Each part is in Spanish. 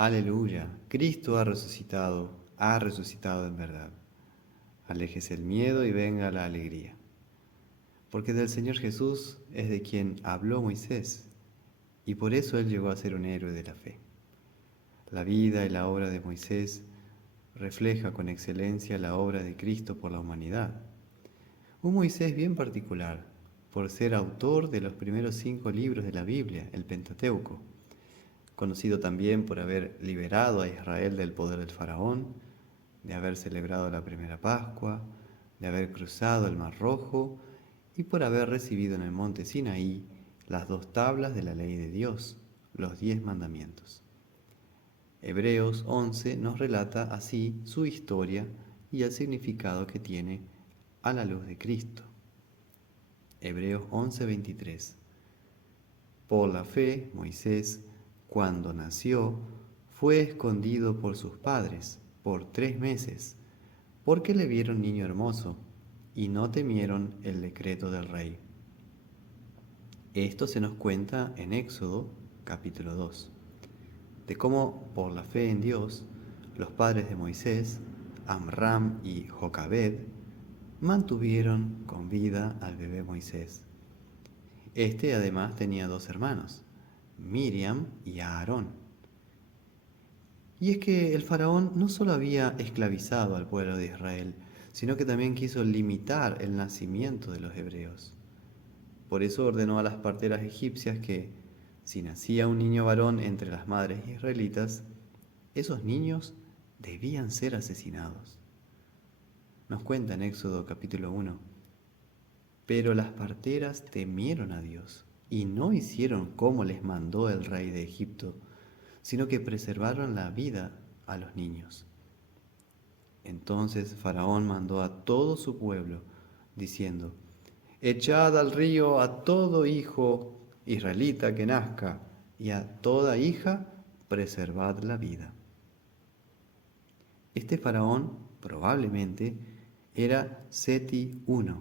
Aleluya, Cristo ha resucitado en verdad. Aléjese el miedo y venga la alegría. Porque del Señor Jesús es de quien habló Moisés, y por eso Él llegó a ser un héroe de la fe. La vida y la obra de Moisés refleja con excelencia la obra de Cristo por la humanidad. Un Moisés bien particular, por ser autor de los primeros 5 libros de la Biblia, el Pentateuco, conocido también por haber liberado a Israel del poder del faraón, de haber celebrado la primera Pascua, de haber cruzado el Mar Rojo y por haber recibido en el monte Sinaí las 2 tablas de la ley de Dios, los 10 mandamientos. Hebreos 11 nos relata así su historia y el significado que tiene a la luz de Cristo. Hebreos 11:23. Por la fe, Moisés, cuando nació, fue escondido por sus padres por 3 meses, porque le vieron niño hermoso y no temieron el decreto del rey. Esto se nos cuenta en Éxodo capítulo 2, de cómo por la fe en Dios, los padres de Moisés, Amram y Jocabed, mantuvieron con vida al bebé Moisés. Este además tenía 2 hermanos, Miriam y Aarón. Y es que el faraón no solo había esclavizado al pueblo de Israel, sino que también quiso limitar el nacimiento de los hebreos. Por eso ordenó a las parteras egipcias que, si nacía un niño varón entre las madres israelitas, esos niños debían ser asesinados. Nos cuenta en Éxodo capítulo 1. Pero las parteras temieron a Dios y no hicieron como les mandó el rey de Egipto, sino que preservaron la vida a los niños. Entonces Faraón mandó a todo su pueblo, diciendo: Echad al río a todo hijo israelita que nazca, y a toda hija preservad la vida. Este faraón probablemente era Seti I,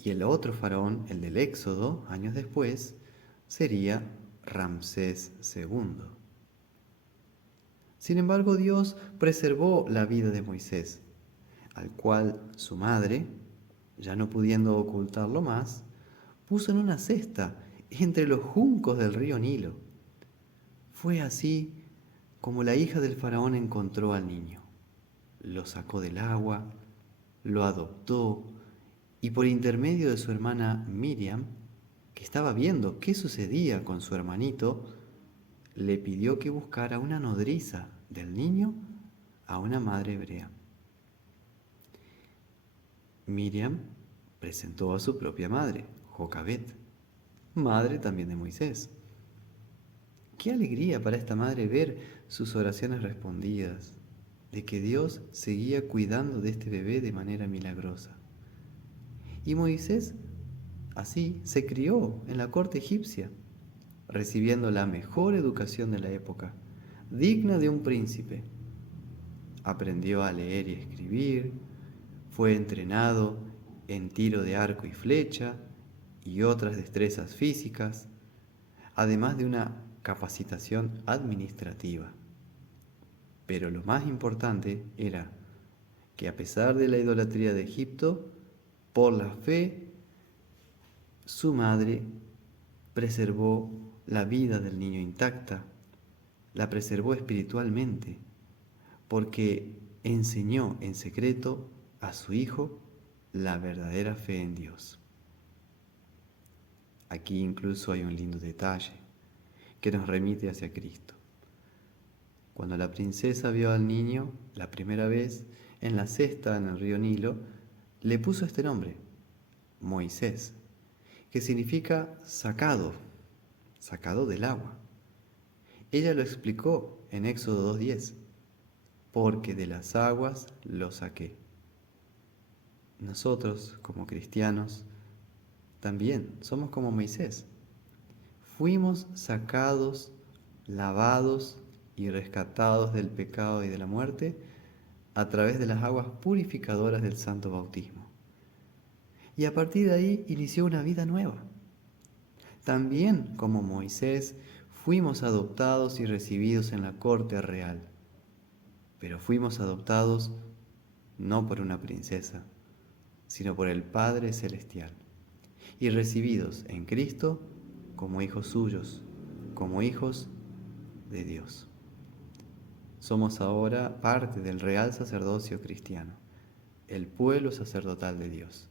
y el otro faraón, el del Éxodo, años después, sería Ramsés II. Sin embargo, Dios preservó la vida de Moisés, al cual su madre, ya no pudiendo ocultarlo más, puso en una cesta entre los juncos del río Nilo. Fue así como la hija del faraón encontró al niño. Lo sacó del agua, lo adoptó y por intermedio de su hermana Miriam, que estaba viendo qué sucedía con su hermanito, le pidió que buscara una nodriza del niño a una madre hebrea. Miriam presentó a su propia madre, Jocabed, madre también de Moisés. Qué alegría para esta madre ver sus oraciones respondidas, de que Dios seguía cuidando de este bebé de manera milagrosa. Y Moisés, así, se crió en la corte egipcia, recibiendo la mejor educación de la época, digna de un príncipe. Aprendió a leer y escribir, fue entrenado en tiro de arco y flecha y otras destrezas físicas, además de una capacitación administrativa. Pero lo más importante era que a pesar de la idolatría de Egipto, por la fe, su madre preservó la vida del niño intacta, la preservó espiritualmente, porque enseñó en secreto a su hijo la verdadera fe en Dios. Aquí incluso hay un lindo detalle que nos remite hacia Cristo. Cuando la princesa vio al niño la primera vez en la cesta en el río Nilo, le puso este nombre, Moisés, que significa sacado del agua. Ella lo explicó en Éxodo 2:10, porque de las aguas lo saqué. Nosotros, como cristianos, también somos como Moisés. Fuimos sacados, lavados y rescatados del pecado y de la muerte a través de las aguas purificadoras del santo bautismo. Y a partir de ahí inició una vida nueva. También como Moisés, fuimos adoptados y recibidos en la corte real, pero fuimos adoptados no por una princesa, sino por el Padre Celestial, y recibidos en Cristo como hijos suyos, como hijos de Dios. Somos ahora parte del real sacerdocio cristiano, el pueblo sacerdotal de Dios,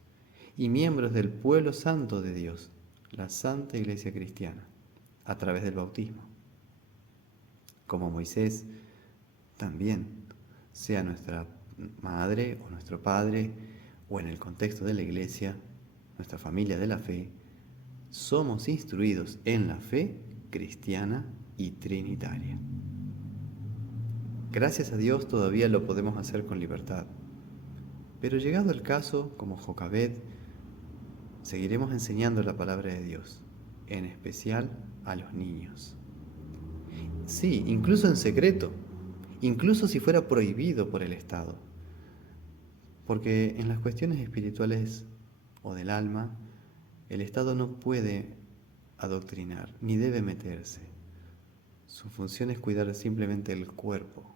y miembros del pueblo santo de Dios, la Santa Iglesia Cristiana, a través del bautismo. Como Moisés, también, sea nuestra madre o nuestro padre, o en el contexto de la Iglesia, nuestra familia de la fe, somos instruidos en la fe cristiana y trinitaria. Gracias a Dios todavía lo podemos hacer con libertad. Pero llegado el caso, como Jocabed, seguiremos enseñando la palabra de Dios, en especial a los niños. Sí, incluso en secreto, incluso si fuera prohibido por el Estado. Porque en las cuestiones espirituales o del alma, el Estado no puede adoctrinar, ni debe meterse. Su función es cuidar simplemente el cuerpo,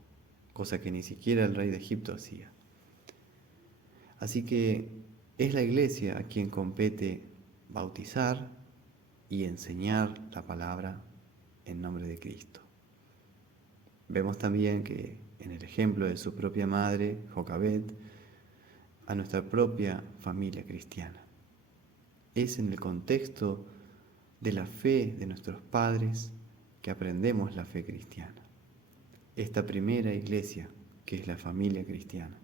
cosa que ni siquiera el rey de Egipto hacía. Así que es la Iglesia a quien compete bautizar y enseñar la palabra en nombre de Cristo. Vemos también que en el ejemplo de su propia madre, Jocabed, a nuestra propia familia cristiana. Es en el contexto de la fe de nuestros padres que aprendemos la fe cristiana. Esta primera iglesia, que es la familia cristiana.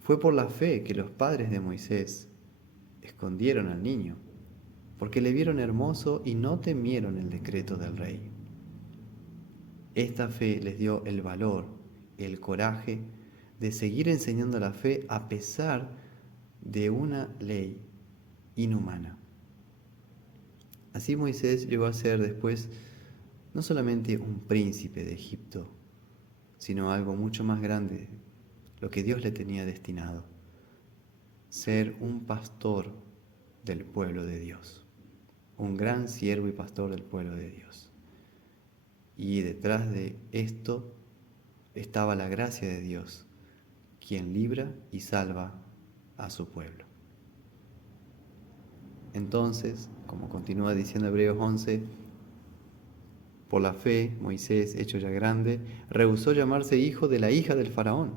Fue por la fe que los padres de Moisés escondieron al niño, porque le vieron hermoso y no temieron el decreto del rey. Esta fe les dio el valor, el coraje de seguir enseñando la fe a pesar de una ley inhumana. Así Moisés llegó a ser después no solamente un príncipe de Egipto, sino algo mucho más grande, lo que Dios le tenía destinado, ser un pastor del pueblo de Dios, un gran siervo y pastor del pueblo de Dios. Y detrás de esto estaba la gracia de Dios, quien libra y salva a su pueblo. Entonces, como continúa diciendo Hebreos 11, por la fe, Moisés, hecho ya grande, rehusó llamarse hijo de la hija del faraón,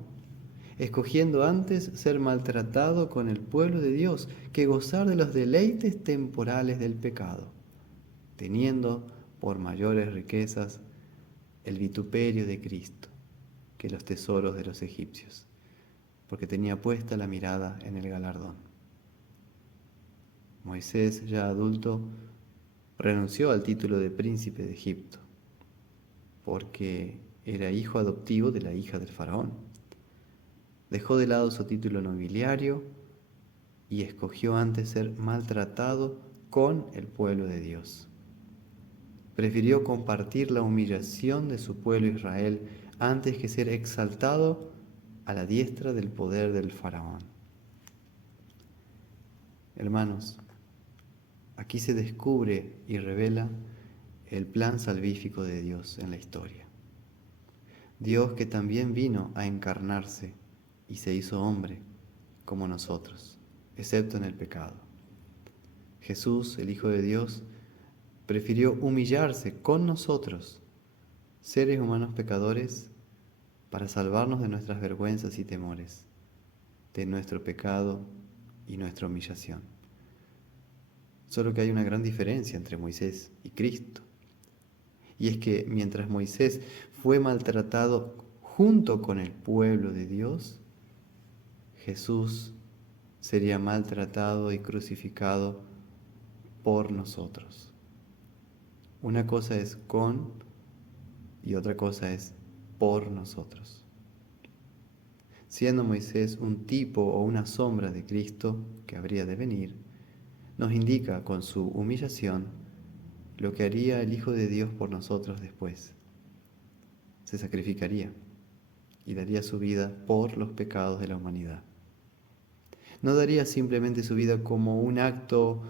escogiendo antes ser maltratado con el pueblo de Dios que gozar de los deleites temporales del pecado, teniendo por mayores riquezas el vituperio de Cristo que los tesoros de los egipcios, porque tenía puesta la mirada en el galardón. Moisés, ya adulto, renunció al título de príncipe de Egipto, porque era hijo adoptivo de la hija del faraón. Dejó de lado su título nobiliario y escogió antes ser maltratado con el pueblo de Dios. Prefirió compartir la humillación de su pueblo Israel antes que ser exaltado a la diestra del poder del faraón. Hermanos, aquí se descubre y revela el plan salvífico de Dios en la historia. Dios que también vino a encarnarse y se hizo hombre como nosotros, excepto en el pecado. Jesús, el Hijo de Dios, prefirió humillarse con nosotros, seres humanos pecadores, para salvarnos de nuestras vergüenzas y temores, de nuestro pecado y nuestra humillación. Solo que hay una gran diferencia entre Moisés y Cristo. Y es que mientras Moisés fue maltratado junto con el pueblo de Dios, Jesús sería maltratado y crucificado por nosotros. Una cosa es con y otra cosa es por nosotros. Siendo Moisés un tipo o una sombra de Cristo que habría de venir, nos indica con su humillación lo que haría el Hijo de Dios por nosotros después. Se sacrificaría y daría su vida por los pecados de la humanidad. No daría simplemente su vida como un acto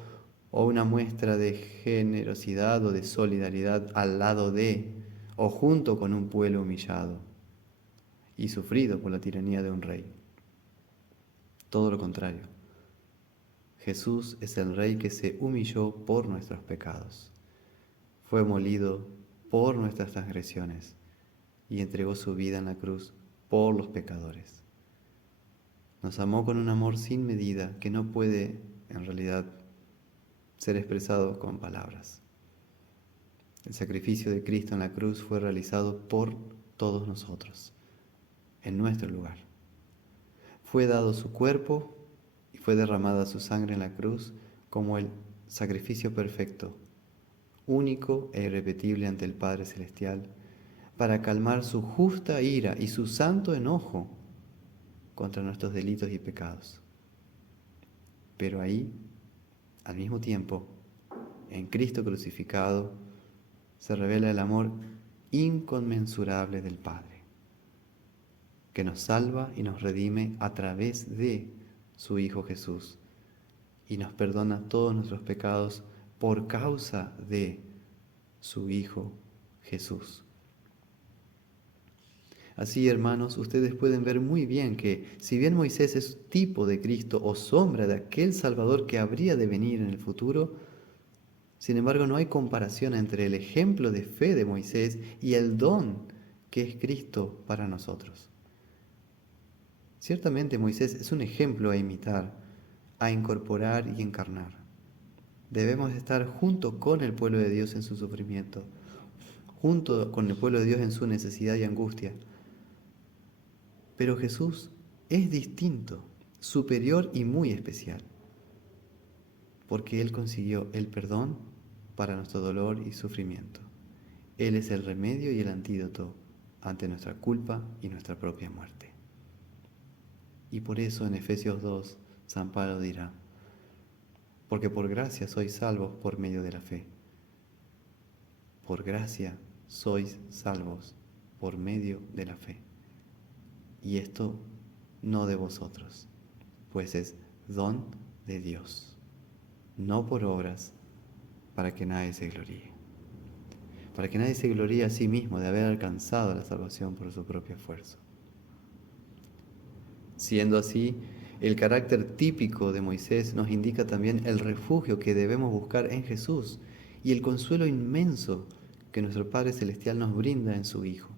o una muestra de generosidad o de solidaridad al lado de o junto con un pueblo humillado y sufrido por la tiranía de un rey. Todo lo contrario. Jesús es el Rey que se humilló por nuestros pecados, fue molido por nuestras transgresiones y entregó su vida en la cruz por los pecadores. Nos amó con un amor sin medida que no puede, en realidad, ser expresado con palabras. El sacrificio de Cristo en la cruz fue realizado por todos nosotros, en nuestro lugar. Fue dado su cuerpo y fue derramada su sangre en la cruz como el sacrificio perfecto, único e irrepetible ante el Padre Celestial, para calmar su justa ira y su santo enojo contra nuestros delitos y pecados. Pero ahí, al mismo tiempo, en Cristo crucificado, se revela el amor inconmensurable del Padre, que nos salva y nos redime a través de su Hijo Jesús y nos perdona todos nuestros pecados por causa de su Hijo Jesús. Así, hermanos, ustedes pueden ver muy bien que si bien Moisés es tipo de Cristo o sombra de aquel Salvador que habría de venir en el futuro, sin embargo no hay comparación entre el ejemplo de fe de Moisés y el don que es Cristo para nosotros. Ciertamente Moisés es un ejemplo a imitar, a incorporar y encarnar. Debemos estar junto con el pueblo de Dios en su sufrimiento, junto con el pueblo de Dios en su necesidad y angustia. Pero Jesús es distinto, superior y muy especial, porque Él consiguió el perdón para nuestro dolor y sufrimiento. Él es el remedio y el antídoto ante nuestra culpa y nuestra propia muerte. Y por eso en Efesios 2, San Pablo dirá, porque por gracia sois salvos por medio de la fe. Por gracia sois salvos por medio de la fe. Y esto no de vosotros, pues es don de Dios, no por obras, para que nadie se gloríe. Para que nadie se gloríe a sí mismo de haber alcanzado la salvación por su propio esfuerzo. Siendo así, el carácter típico de Moisés nos indica también el refugio que debemos buscar en Jesús y el consuelo inmenso que nuestro Padre Celestial nos brinda en su Hijo.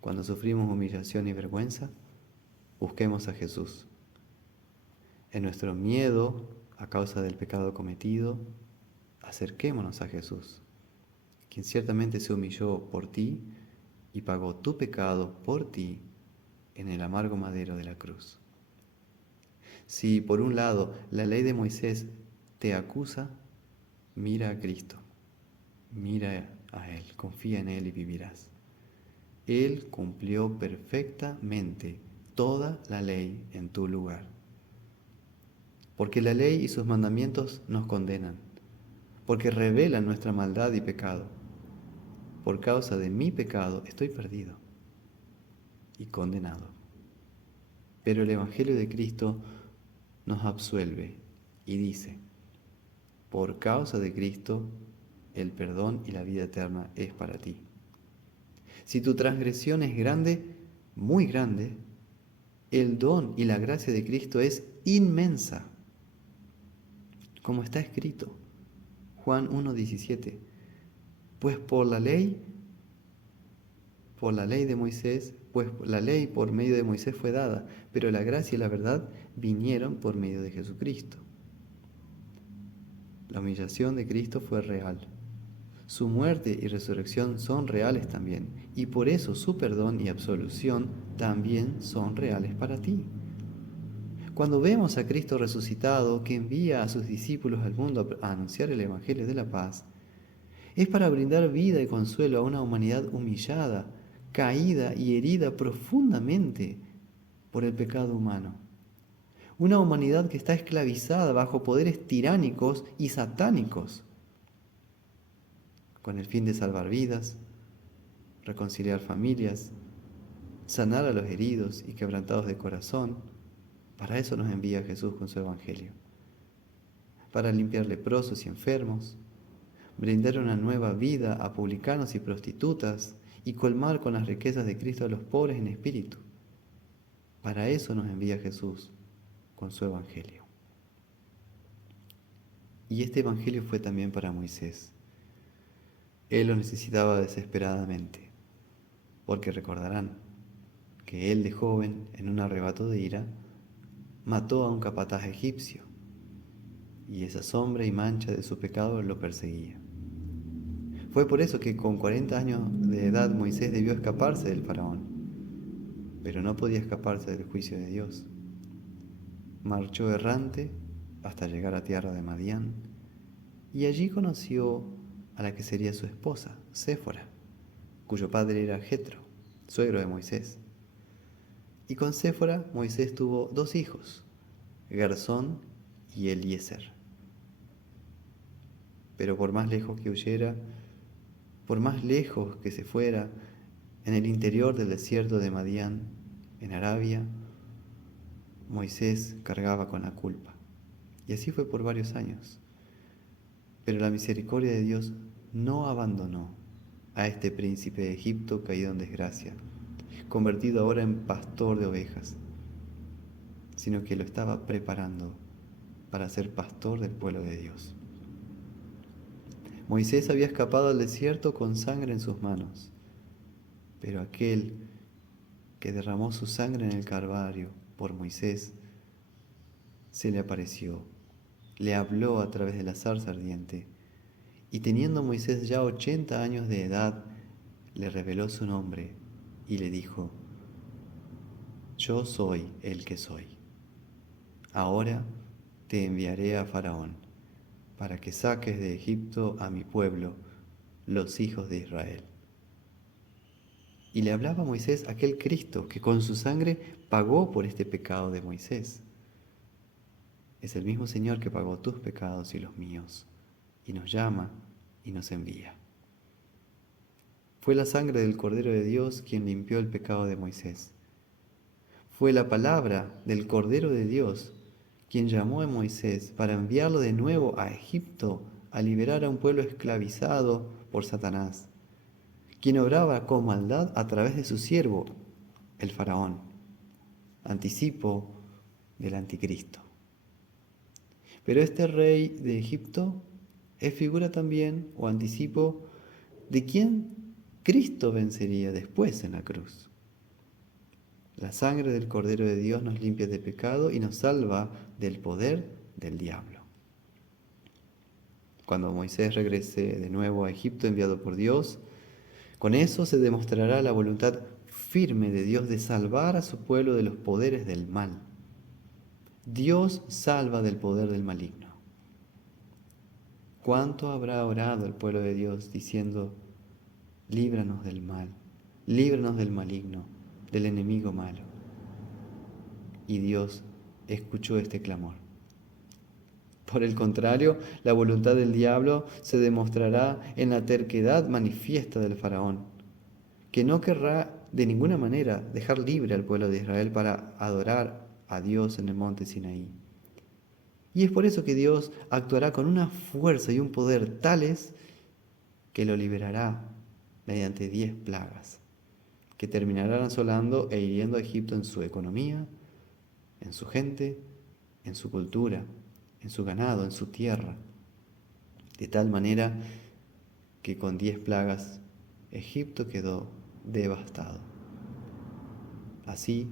Cuando sufrimos humillación y vergüenza, busquemos a Jesús. En nuestro miedo a causa del pecado cometido, acerquémonos a Jesús, quien ciertamente se humilló por ti y pagó tu pecado por ti en el amargo madero de la cruz. Si por un lado la ley de Moisés te acusa, mira a Cristo, mira a Él, confía en Él y vivirás. Él cumplió perfectamente toda la ley en tu lugar. Porque la ley y sus mandamientos nos condenan, porque revelan nuestra maldad y pecado. Por causa de mi pecado estoy perdido y condenado. Pero el Evangelio de Cristo nos absuelve y dice, por causa de Cristo, el perdón y la vida eterna es para ti. Si tu transgresión es grande, muy grande, el don y la gracia de Cristo es inmensa. Como está escrito, Juan 1:17, pues por la ley de Moisés, pues la ley por medio de Moisés fue dada, pero la gracia y la verdad vinieron por medio de Jesucristo. La humillación de Cristo fue real. Su muerte y resurrección son reales también, y por eso su perdón y absolución también son reales para ti. Cuando vemos a Cristo resucitado que envía a sus discípulos al mundo a anunciar el Evangelio de la paz, es para brindar vida y consuelo a una humanidad humillada, caída y herida profundamente por el pecado humano. Una humanidad que está esclavizada bajo poderes tiránicos y satánicos, con el fin de salvar vidas, reconciliar familias, sanar a los heridos y quebrantados de corazón. Para eso nos envía Jesús con su Evangelio. para limpiar leprosos y enfermos, brindar una nueva vida a publicanos y prostitutas y colmar con las riquezas de Cristo a los pobres en espíritu. Para eso nos envía Jesús con su Evangelio. Y este Evangelio fue también para Moisés. Él lo necesitaba desesperadamente, porque recordarán que él de joven, en un arrebato de ira, mató a un capataz egipcio, y esa sombra y mancha de su pecado lo perseguía. Fue por eso que con 40 años de edad Moisés debió escaparse del faraón, pero no podía escaparse del juicio de Dios. Marchó errante hasta llegar a tierra de Madián, y allí conoció a la que sería su esposa, Séfora, cuyo padre era Jetro, suegro de Moisés. Y con Séfora Moisés tuvo 2 hijos, Gersón y Eliezer. Pero por más lejos que huyera, por más lejos que se fuera, en el interior del desierto de Madián, en Arabia, Moisés cargaba con la culpa. Y así fue por varios años. Pero la misericordia de Dios no abandonó a este príncipe de Egipto caído en desgracia, convertido ahora en pastor de ovejas, sino que lo estaba preparando para ser pastor del pueblo de Dios. Moisés había escapado al desierto con sangre en sus manos, pero aquel que derramó su sangre en el Calvario por Moisés se le apareció, le habló a través de la zarza ardiente, y teniendo Moisés ya 80 años de edad, le reveló su nombre y le dijo: Yo soy el que soy. Ahora te enviaré a Faraón para que saques de Egipto a mi pueblo, los hijos de Israel. Y le hablaba a Moisés aquel Cristo que con su sangre pagó por este pecado de Moisés. Es el mismo Señor que pagó tus pecados y los míos, y nos llama y nos envía. Fue la sangre del Cordero de Dios quien limpió el pecado de Moisés. Fue la palabra del Cordero de Dios quien llamó a Moisés para enviarlo de nuevo a Egipto a liberar a un pueblo esclavizado por Satanás, quien obraba con maldad a través de su siervo, el faraón, anticipo del anticristo. Pero este rey de Egipto es figura también o anticipo de quien Cristo vencería después en la cruz. La sangre del Cordero de Dios nos limpia de pecado y nos salva del poder del diablo. Cuando Moisés regrese de nuevo a Egipto enviado por Dios, con eso se demostrará la voluntad firme de Dios de salvar a su pueblo de los poderes del mal. Dios salva del poder del maligno. ¿Cuánto habrá orado el pueblo de Dios diciendo: líbranos del mal, líbranos del maligno, del enemigo malo? Y Dios escuchó este clamor. Por el contrario, la voluntad del diablo se demostrará en la terquedad manifiesta del faraón, que no querrá de ninguna manera dejar libre al pueblo de Israel para adorar a Dios en el monte Sinaí. Y es por eso que Dios actuará con una fuerza y un poder tales que lo liberará mediante 10 plagas, que terminarán asolando e hiriendo a Egipto en su economía, en su gente, en su cultura, en su ganado, en su tierra, de tal manera que con 10 plagas Egipto quedó devastado. Así,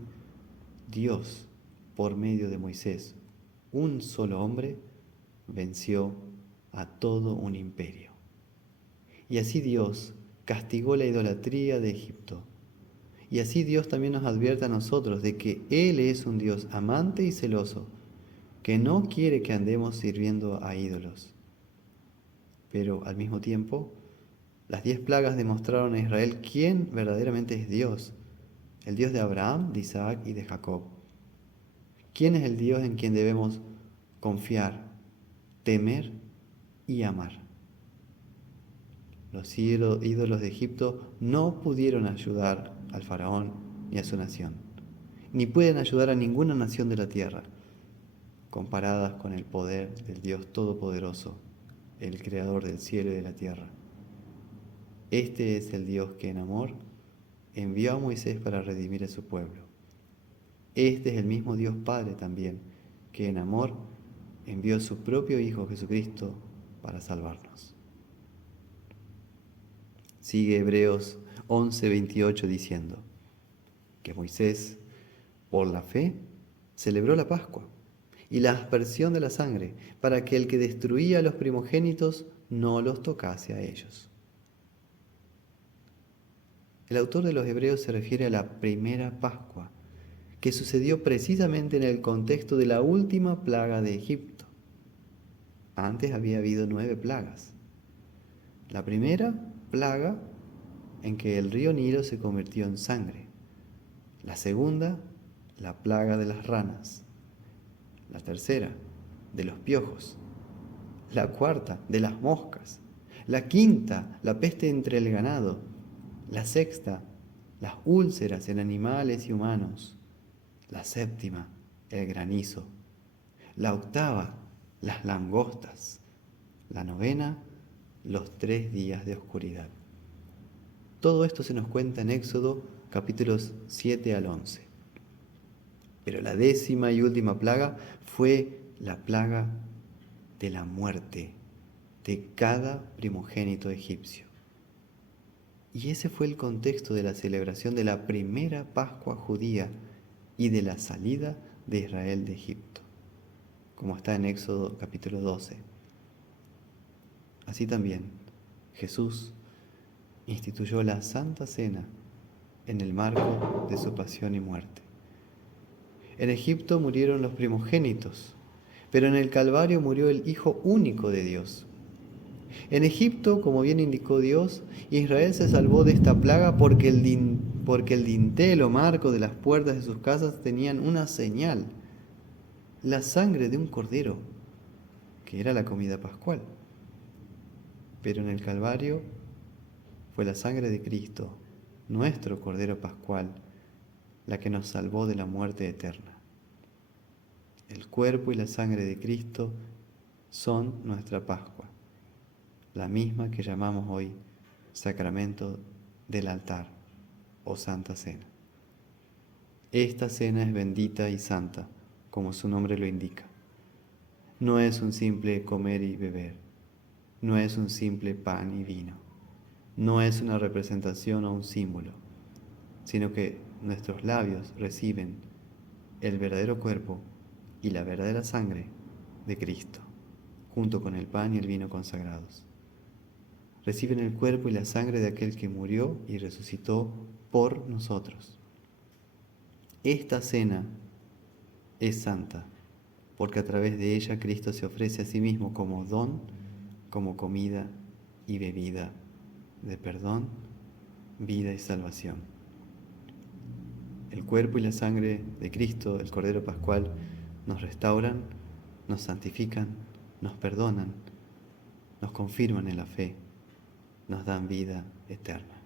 Dios, por medio de Moisés, un solo hombre, venció a todo un imperio. Y así Dios castigó la idolatría de Egipto. Y así Dios también nos advierte a nosotros de que Él es un Dios amante y celoso, que no quiere que andemos sirviendo a ídolos. Pero al mismo tiempo, las 10 plagas demostraron a Israel quién verdaderamente es Dios, el Dios de Abraham, de Isaac y de Jacob. ¿Quién es el Dios en quien debemos confiar, temer y amar? Los ídolos de Egipto no pudieron ayudar al faraón ni a su nación, ni pueden ayudar a ninguna nación de la tierra. comparadas con el poder del Dios Todopoderoso, el Creador del cielo y de la tierra. Este es el Dios que en amor envió a Moisés para redimir a su pueblo. Este es el mismo Dios Padre también, que en amor envió a su propio Hijo Jesucristo para salvarnos. Sigue Hebreos 11:28 diciendo que Moisés, por la fe, celebró la Pascua y la aspersión de la sangre, para que el que destruía a los primogénitos no los tocase a ellos. El autor de los Hebreos se refiere a la primera Pascua, que sucedió precisamente en el contexto de la última plaga de Egipto. Antes había habido 9 plagas. La primera plaga en que el río Nilo se convirtió en sangre. La segunda, la plaga de las ranas. La tercera, de los piojos. La cuarta, de las moscas. La quinta, la peste entre el ganado. La sexta, las úlceras en animales y humanos. La séptima, el granizo. La octava, las langostas. La novena, los 3 días de oscuridad. Todo esto se nos cuenta en Éxodo capítulos 7 al 11. Pero la 10ª y última plaga fue la plaga de la muerte de cada primogénito egipcio. Y ese fue el contexto de la celebración de la primera Pascua judía y de la salida de Israel de Egipto, como está en Éxodo capítulo 12. Así también, Jesús instituyó la Santa Cena en el marco de su pasión y muerte. En Egipto murieron los primogénitos, pero en el Calvario murió el Hijo único de Dios. En Egipto, como bien indicó Dios, Israel se salvó de esta plaga porque el dintel o marco de las puertas de sus casas tenían una señal, la sangre de un cordero, que era la comida pascual. Pero en el Calvario fue la sangre de Cristo, nuestro Cordero Pascual, la que nos salvó de la muerte eterna. El cuerpo y la sangre de Cristo son nuestra Pascua, la misma que llamamos hoy sacramento del altar o Santa Cena. Esta cena es bendita y santa, como su nombre lo indica. No es un simple comer y beber, no es un simple pan y vino, no es una representación o un símbolo, sino que nuestros labios reciben el verdadero cuerpo y la verdadera sangre de Cristo, junto con el pan y el vino consagrados. Reciben el cuerpo y la sangre de aquel que murió y resucitó por nosotros. Esta cena es santa, porque a través de ella Cristo se ofrece a sí mismo como don, como comida y bebida de perdón, vida y salvación. El cuerpo y la sangre de Cristo, el Cordero Pascual, nos restauran, nos santifican, nos perdonan, nos confirman en la fe, nos dan vida eterna.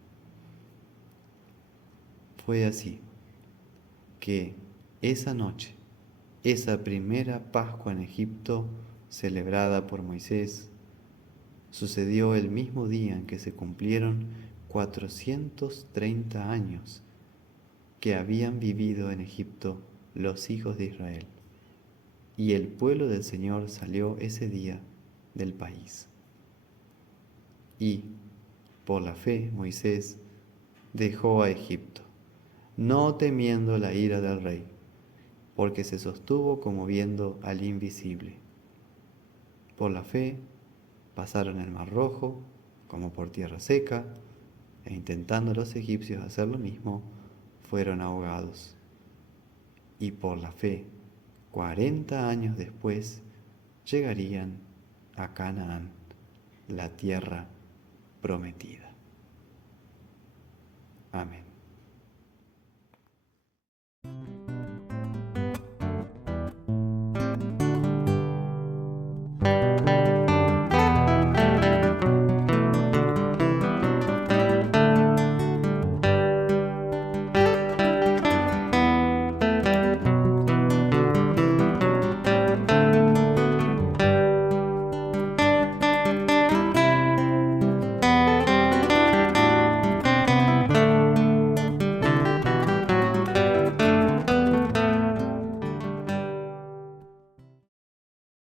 Fue así que esa noche, esa primera Pascua en Egipto, celebrada por Moisés, sucedió el mismo día en que se cumplieron 430 años que habían vivido en Egipto los hijos de Israel. Y el pueblo del Señor salió ese día del país. Y, por la fe, Moisés dejó a Egipto, no temiendo la ira del rey, porque se sostuvo como viendo al invisible. Por la fe, pasaron el Mar Rojo como por tierra seca, e intentando los egipcios hacer lo mismo, fueron ahogados. Y por la fe, 40 años después, llegarían a Canaán, la tierra prometida. Amén.